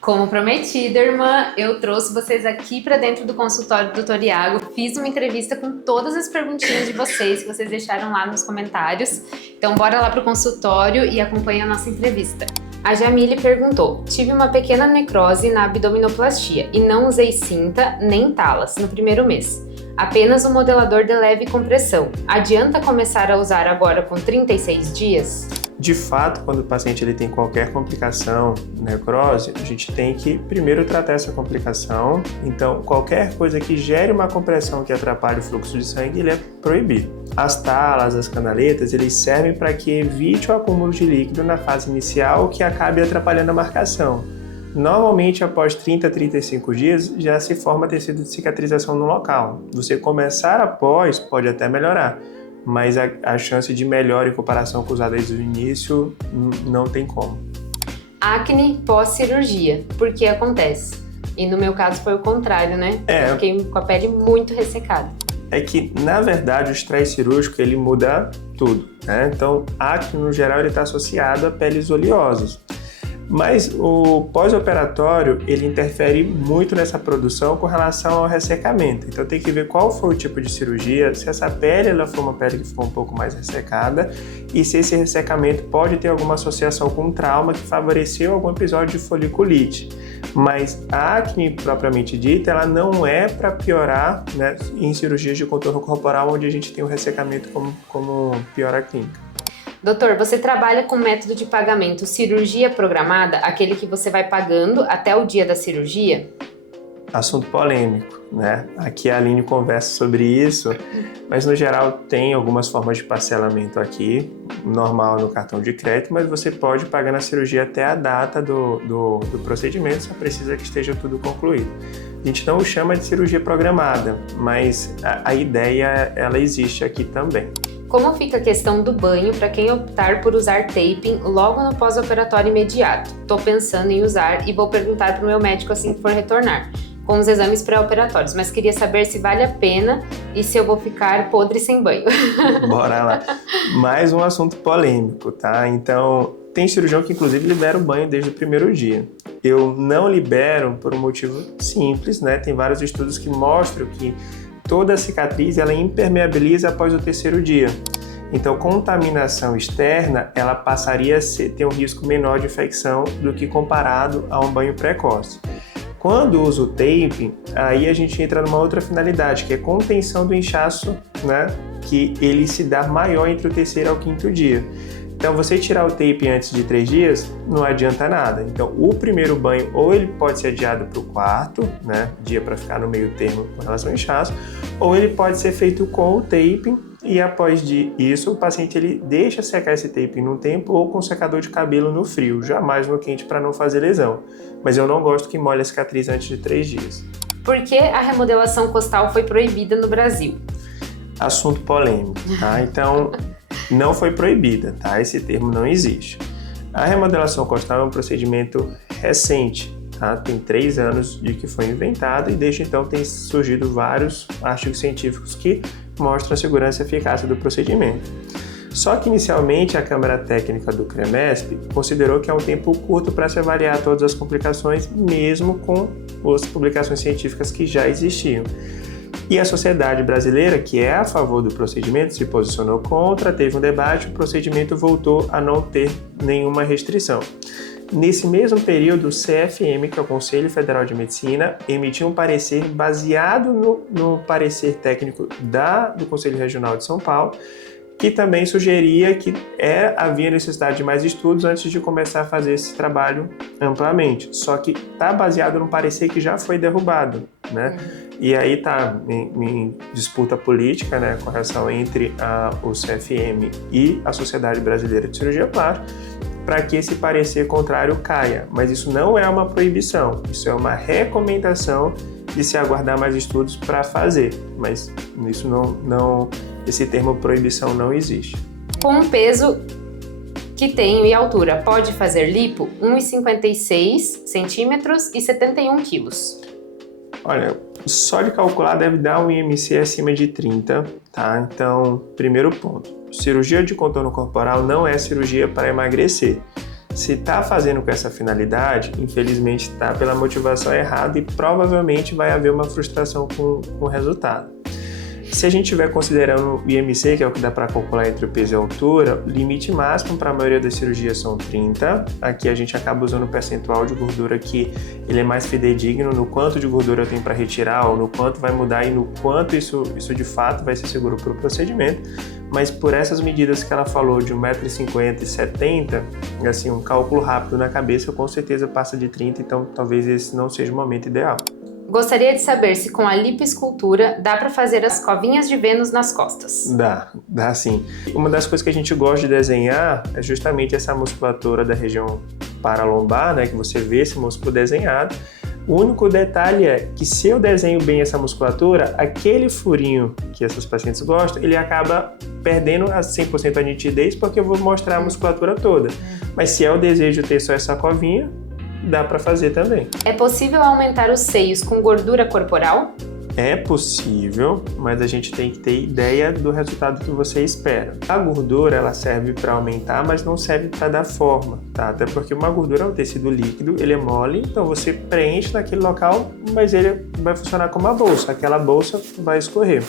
Como prometido, irmã, eu trouxe vocês aqui para dentro do consultório do Dr. Iago. Fiz uma entrevista com todas as perguntinhas de vocês que vocês deixaram lá nos comentários. Então, bora lá pro consultório e acompanha a nossa entrevista. A Jamile perguntou: tive uma pequena necrose na abdominoplastia e não usei cinta nem talas no primeiro mês. Apenas um modelador de leve compressão. Adianta começar a usar agora com 36 dias? De fato, quando o paciente ele tem qualquer complicação, necrose, a gente tem que primeiro tratar essa complicação. Então, qualquer coisa que gere uma compressão que atrapalhe o fluxo de sangue, ele é proibido. As talas, as canaletas, eles servem para que evite o acúmulo de líquido na fase inicial que acabe atrapalhando a marcação. Normalmente, após 30 a 35 dias, já se forma tecido de cicatrização no local. Você começar após pode até melhorar, mas a chance de melhora em comparação com usar desde o início não tem como. Acne pós-cirurgia, por que acontece? E no meu caso foi o contrário, né? Eu fiquei com a pele muito ressecada. É que, na verdade, o estresse cirúrgico ele muda tudo, né? Então, acne, no geral, ele está associado a peles oleosas. Mas o pós-operatório, ele interfere muito nessa produção com relação ao ressecamento. Então tem que ver qual foi o tipo de cirurgia, se essa pele ela foi uma pele que ficou um pouco mais ressecada e se esse ressecamento pode ter alguma associação com trauma que favoreceu algum episódio de foliculite. Mas a acne propriamente dita, ela não é para piorar, né, em cirurgias de contorno corporal onde a gente tem o ressecamento como piora clínica. Doutor, você trabalha com método de pagamento cirurgia programada, aquele que você vai pagando até o dia da cirurgia? Assunto polêmico, né? Aqui a Aline conversa sobre isso, mas no geral tem algumas formas de parcelamento aqui, normal no cartão de crédito, mas você pode pagar na cirurgia até a data do procedimento, só precisa que esteja tudo concluído. A gente não chama de cirurgia programada, mas a ideia ela existe aqui também. Como fica a questão do banho para quem optar por usar taping logo no pós-operatório imediato? Tô pensando em usar e vou perguntar para o meu médico assim que for retornar, com os exames pré-operatórios, mas queria saber se vale a pena e se eu vou ficar podre sem banho. Bora lá. Mais um assunto polêmico, tá? Então, tem cirurgião que inclusive libera o banho desde o primeiro dia. Eu não libero por um motivo simples, né? Tem vários estudos que mostram que toda a cicatriz ela impermeabiliza após o terceiro dia. Então, contaminação externa, ela passaria a ter um risco menor de infecção do que comparado a um banho precoce. Quando usa o tape, aí a gente entra numa outra finalidade, que é contenção do inchaço, né? Que ele se dá maior entre o terceiro e o quinto dia. Então, você tirar o tape antes de 3 dias, não adianta nada. Então, o primeiro banho, ou ele pode ser adiado para o quarto, né, dia para ficar no meio termo com relação ao inchaço, ou ele pode ser feito com o tape e após isso, o paciente ele deixa secar esse tape num tempo ou com secador de cabelo no frio, jamais no quente para não fazer lesão. Mas eu não gosto que molhe a cicatriz antes de 3 dias. Por que a remodelação costal foi proibida no Brasil? Assunto polêmico, tá? Então, não foi proibida, tá? Esse termo não existe. A remodelação costal é um procedimento recente, tá? Tem 3 anos de que foi inventado e desde então tem surgido vários artigos científicos que mostram a segurança e eficácia do procedimento. Só que inicialmente a Câmara Técnica do CREMESP considerou que é um tempo curto para se avaliar todas as complicações, mesmo com as publicações científicas que já existiam. E a Sociedade Brasileira, que é a favor do procedimento, se posicionou contra, teve um debate, o procedimento voltou a não ter nenhuma restrição. Nesse mesmo período, o CFM, que é o Conselho Federal de Medicina, emitiu um parecer baseado no parecer técnico do Conselho Regional de São Paulo, que também sugeria que havia necessidade de mais estudos antes de começar a fazer esse trabalho amplamente. Só que está baseado num parecer que já foi derrubado, né? E aí está em disputa política, né, com relação entre o CFM e a Sociedade Brasileira de Cirurgia Plástica, para que esse parecer contrário caia. Mas isso não é uma proibição, isso é uma recomendação de se aguardar mais estudos para fazer. Mas isso esse termo proibição não existe. Com o peso que tenho e altura, pode fazer lipo? 1,56 centímetros e 71 quilos. Olha, só de calcular deve dar um IMC acima de 30, tá? Então, primeiro ponto. Cirurgia de contorno corporal não é cirurgia para emagrecer. Se está fazendo com essa finalidade, infelizmente está pela motivação errada e provavelmente vai haver uma frustração com o resultado. Se a gente estiver considerando o IMC, que é o que dá para calcular entre o peso e a altura, o limite máximo para a maioria das cirurgias são 30. Aqui a gente acaba usando o percentual de gordura que ele é mais fidedigno no quanto de gordura eu tenho para retirar, ou no quanto vai mudar e no quanto isso de fato vai ser seguro para o procedimento. Mas por essas medidas que ela falou de 1,50 m e 70, assim, um cálculo rápido na cabeça com certeza passa de 30, então talvez esse não seja o momento ideal. Gostaria de saber se com a lipoescultura dá para fazer as covinhas de Vênus nas costas. Dá sim. Uma das coisas que a gente gosta de desenhar é justamente essa musculatura da região paralombar, né, que você vê esse músculo desenhado. O único detalhe é que se eu desenho bem essa musculatura, aquele furinho que essas pacientes gostam, ele acaba perdendo a 100% a nitidez porque eu vou mostrar a musculatura toda. Mas se é o desejo ter só essa covinha, dá para fazer também. É possível aumentar os seios com gordura corporal? É possível, mas a gente tem que ter ideia do resultado que você espera. A gordura, ela serve para aumentar, mas não serve para dar forma, tá? Até porque uma gordura é um tecido líquido, ele é mole, então você preenche naquele local, mas ele vai funcionar como uma bolsa. Aquela bolsa vai escorrer.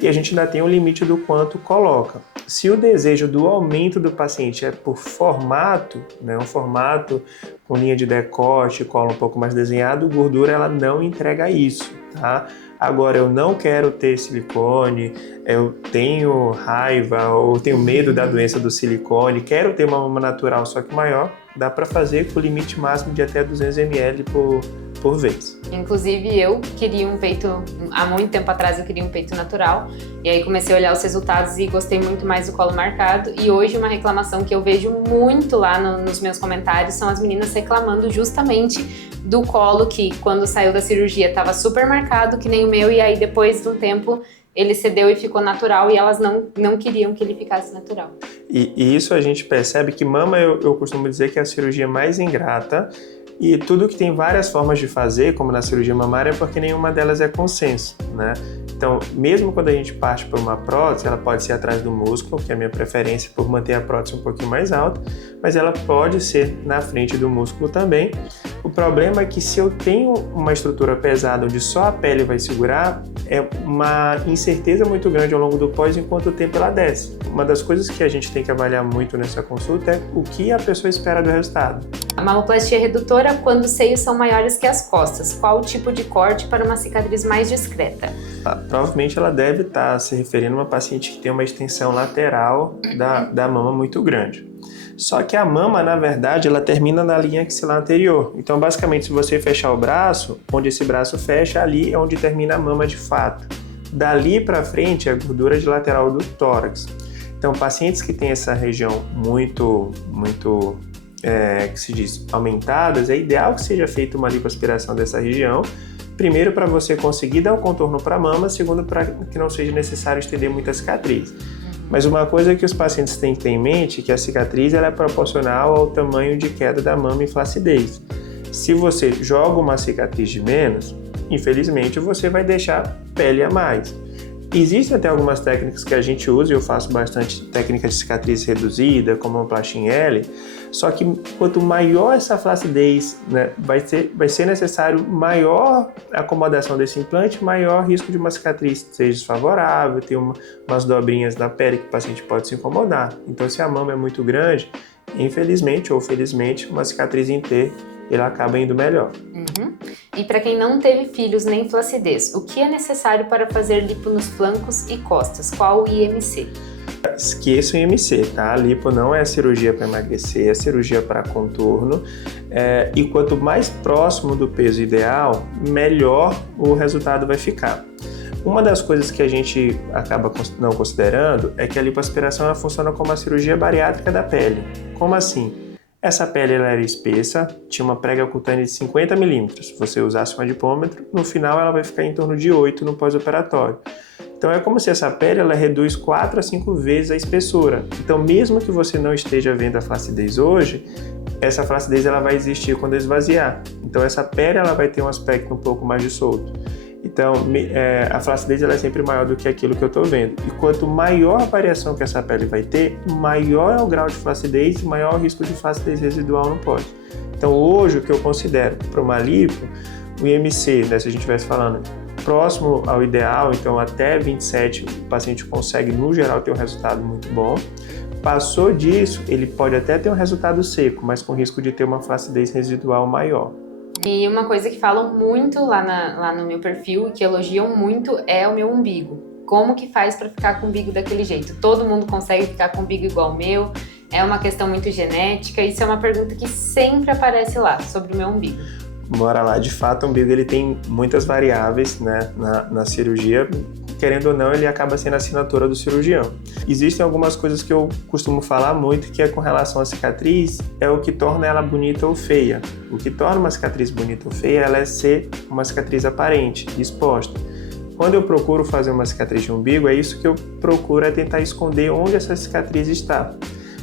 E a gente ainda tem um limite do quanto coloca. Se o desejo do aumento do paciente é por formato, né, um formato com linha de decote, colo um pouco mais desenhado, gordura ela não entrega isso, tá? Agora, eu não quero ter silicone, eu tenho raiva ou tenho medo da doença do silicone, quero ter uma mama natural, só que maior, dá para fazer com o limite máximo de até 200 ml por vez. Inclusive eu queria um peito, há muito tempo atrás eu queria um peito natural, e aí comecei a olhar os resultados e gostei muito mais do colo marcado, e hoje uma reclamação que eu vejo muito lá nos meus comentários são as meninas reclamando justamente do colo que quando saiu da cirurgia estava super marcado, que nem o meu, e aí depois de um tempo ele cedeu e ficou natural e elas não queriam que ele ficasse natural. E isso a gente percebe que mama, eu costumo dizer que é a cirurgia mais ingrata, e tudo que tem várias formas de fazer, como na cirurgia mamária, é porque nenhuma delas é consenso, né? Então, mesmo quando a gente parte por uma prótese, ela pode ser atrás do músculo, que é a minha preferência por manter a prótese um pouquinho mais alta, mas ela pode ser na frente do músculo também. O problema é que se eu tenho uma estrutura pesada onde só a pele vai segurar, é uma incerteza muito grande ao longo do pós enquanto o tempo ela desce. Uma das coisas que a gente tem que avaliar muito nessa consulta é o que a pessoa espera do resultado. A mamoplastia redutora quando os seios são maiores que as costas. Qual o tipo de corte para uma cicatriz mais discreta? Provavelmente ela deve estar se referindo a uma paciente que tem uma extensão lateral da mama muito grande. Só que a mama, na verdade, ela termina na linha axilar anterior. Então, basicamente, se você fechar o braço, onde esse braço fecha, ali é onde termina a mama de fato. Dali para frente é a gordura de lateral do tórax. Então, pacientes que têm essa região muito que se diz, aumentadas, é ideal que seja feita uma lipoaspiração dessa região. Primeiro, para você conseguir dar o contorno para a mama. Segundo, para que não seja necessário estender muita cicatriz. Mas uma coisa que os pacientes têm que ter em mente é que a cicatriz ela é proporcional ao tamanho de queda da mama e flacidez. Se você joga uma cicatriz de menos, infelizmente você vai deixar pele a mais. Existem até algumas técnicas que a gente usa, e eu faço bastante técnica de cicatriz reduzida, como a plastin L, só que quanto maior essa flacidez, né, vai ser necessário maior acomodação desse implante, maior risco de uma cicatriz seja desfavorável, ter umas dobrinhas na pele que o paciente pode se incomodar. Então, se a mama é muito grande, infelizmente ou felizmente, uma cicatriz inteira, ele acaba indo melhor. E para quem não teve filhos nem flacidez, o que é necessário para fazer lipo nos flancos e costas? Qual o IMC? Esqueça o IMC, tá? A lipo não é cirurgia para emagrecer, é cirurgia para contorno. E quanto mais próximo do peso ideal, melhor o resultado vai ficar. Uma das coisas que a gente acaba não considerando é que a lipoaspiração ela funciona como a cirurgia bariátrica da pele. Como assim? Essa pele ela era espessa, tinha uma prega cutânea de 50 milímetros. Se você usasse um adipômetro, no final ela vai ficar em torno de 8 no pós-operatório. Então é como se essa pele ela reduz 4 a 5 vezes a espessura. Então mesmo que você não esteja vendo a flacidez hoje, essa flacidez ela vai existir quando esvaziar. Então essa pele ela vai ter um aspecto um pouco mais de solto. Então, a flacidez ela é sempre maior do que aquilo que eu estou vendo. E quanto maior a variação que essa pele vai ter, maior é o grau de flacidez e maior o risco de flacidez residual no pós. Então, hoje, o que eu considero para uma lipo, o IMC, né, se a gente estivesse falando próximo ao ideal, então até 27 o paciente consegue, no geral, ter um resultado muito bom. Passou disso, ele pode até ter um resultado seco, mas com risco de ter uma flacidez residual maior. E uma coisa que falam muito lá no meu perfil e que elogiam muito é o meu umbigo. Como que faz para ficar com o umbigo daquele jeito? Todo mundo consegue ficar com o umbigo igual o meu? É uma questão muito genética? Isso é uma pergunta que sempre aparece lá, sobre o meu umbigo. Bora lá, de fato, o umbigo ele tem muitas variáveis, né, na cirurgia. Querendo ou não, ele acaba sendo a assinatura do cirurgião. Existem algumas coisas que eu costumo falar muito, que é com relação à cicatriz, é o que torna ela bonita ou feia. O que torna uma cicatriz bonita ou feia, ela é ser uma cicatriz aparente, exposta. Quando eu procuro fazer uma cicatriz de umbigo, é isso que eu procuro, é tentar esconder onde essa cicatriz está.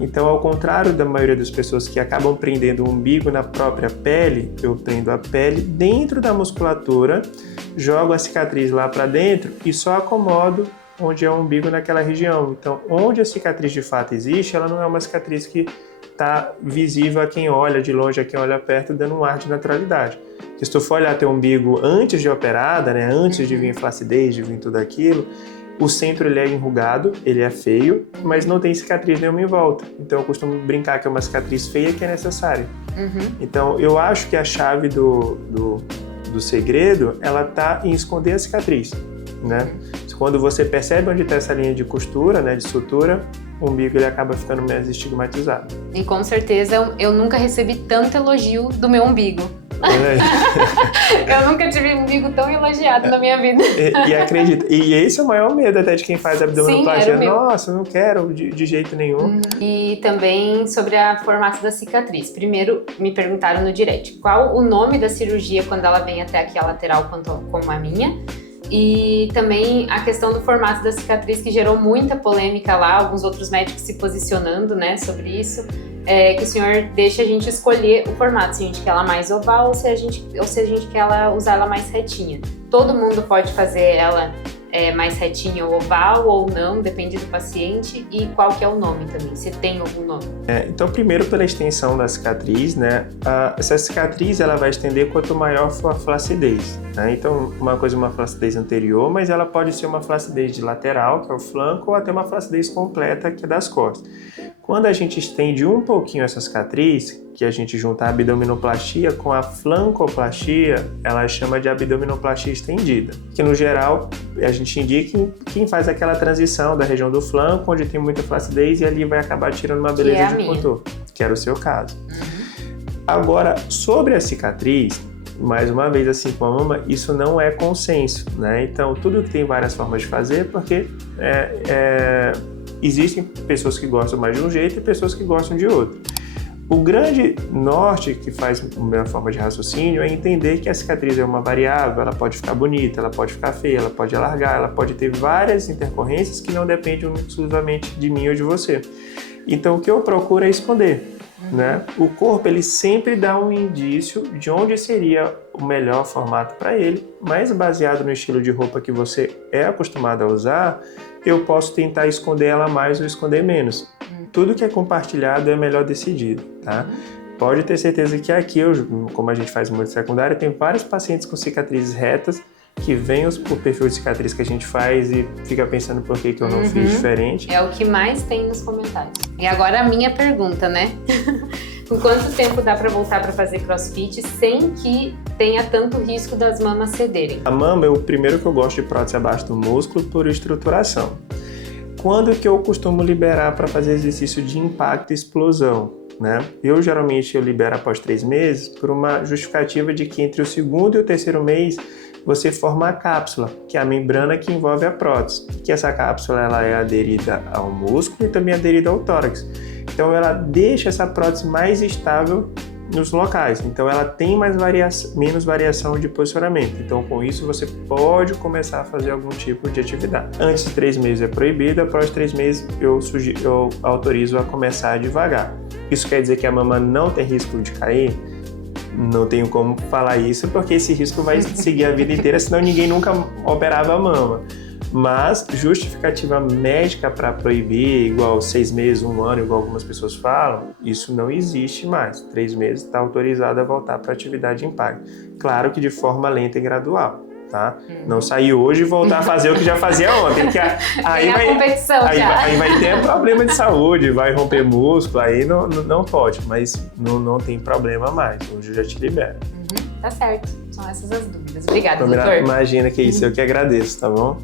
Então, ao contrário da maioria das pessoas que acabam prendendo o umbigo na própria pele, eu prendo a pele dentro da musculatura, jogo a cicatriz lá para dentro e só acomodo onde é o umbigo naquela região. Então, onde a cicatriz de fato existe, ela não é uma cicatriz que está visível a quem olha de longe, a quem olha perto, dando um ar de naturalidade. Porque se tu for olhar teu umbigo antes de operada, né, antes de vir flacidez, de vir tudo aquilo, o centro ele é enrugado, ele é feio, mas não tem cicatriz nenhuma em volta. Então eu costumo brincar que é uma cicatriz feia que é necessária. Então eu acho que a chave do segredo, ela tá em esconder a cicatriz, né? Quando você percebe onde está essa linha de costura, né, de sutura, o umbigo ele acaba ficando menos estigmatizado. E com certeza eu nunca recebi tanto elogio do meu umbigo. Eu nunca tive um umbigo tão elogiado na minha vida. E acredita, e esse é o maior medo até de quem faz abdominoplastia. Sim, nossa, eu não quero de jeito nenhum. E também sobre o formato da cicatriz. Primeiro, me perguntaram no direct, qual o nome da cirurgia quando ela vem até aqui a lateral como a minha? E também a questão do formato da cicatriz, que gerou muita polêmica lá, alguns outros médicos se posicionando, né, sobre isso. Que o senhor deixa a gente escolher o formato, se a gente quer ela mais oval ou se a gente quer usar ela mais retinha. Todo mundo pode fazer ela mais retinha ou oval ou não, depende do paciente, e qual que é o nome também, se tem algum nome. Então, primeiro pela extensão da cicatriz, né? Essa cicatriz ela vai estender quanto maior for a flacidez, né? Então, uma coisa é uma flacidez anterior, mas ela pode ser uma flacidez de lateral, que é o flanco, ou até uma flacidez completa, que é das costas. Quando a gente estende um pouquinho essa cicatriz, que a gente junta a abdominoplastia com a flancoplastia, ela chama de abdominoplastia estendida. Que no geral, a gente indica quem faz aquela transição da região do flanco, onde tem muita flacidez, e ali vai acabar tirando uma beleza de contorno, que era o seu caso. Agora, sobre a cicatriz, mais uma vez, assim como a mama, isso não é consenso, né? Então, tudo que tem várias formas de fazer, porque existem pessoas que gostam mais de um jeito e pessoas que gostam de outro. O grande norte que faz a minha forma de raciocínio é entender que a cicatriz é uma variável, ela pode ficar bonita, ela pode ficar feia, ela pode alargar, ela pode ter várias intercorrências que não dependem exclusivamente de mim ou de você. Então, o que eu procuro é esconder, né? O corpo, ele sempre dá um indício de onde seria o melhor formato para ele, mas baseado no estilo de roupa que você é acostumado a usar, eu posso tentar esconder ela mais ou esconder menos. Tudo que é compartilhado é melhor decidido, tá? Pode ter certeza que aqui, como a gente faz muito secundário, tem vários pacientes com cicatrizes retas que vêm por perfil de cicatriz que a gente faz e fica pensando por que eu não fiz diferente. É o que mais tem nos comentários. E agora a minha pergunta, né? Com quanto tempo dá para voltar para fazer crossfit sem que tenha tanto risco das mamas cederem? A mama é o primeiro que eu gosto de prótese abaixo do músculo por estruturação. Quando que eu costumo liberar para fazer exercício de impacto e explosão, né? Eu geralmente libero após 3 meses por uma justificativa de que entre o segundo e o terceiro mês você forma a cápsula, que é a membrana que envolve a prótese. Que essa cápsula ela é aderida ao músculo e também aderida ao tórax. Então ela deixa essa prótese mais estável nos locais. Então ela tem menos variação de posicionamento. Então com isso você pode começar a fazer algum tipo de atividade. Antes de 3 meses é proibido, após 3 meses eu autorizo a começar devagar. Isso quer dizer que a mama não tem risco de cair? não tenho como falar isso, porque esse risco vai seguir a vida inteira, senão ninguém nunca operava a mama. Mas justificativa médica para proibir, igual 6 meses, 1 ano, igual algumas pessoas falam, isso não existe mais. 3 meses está autorizado a voltar para a atividade em PAG. Claro que de forma lenta e gradual, tá? Não sair hoje e voltar a fazer o que já fazia ontem. Que aí vai ter problema de saúde, vai romper músculo, aí não pode, mas não tem problema mais. Hoje eu já te libero. Tá certo, são essas as dúvidas. Obrigada, doutor. Imagina que é isso, eu que agradeço, tá bom?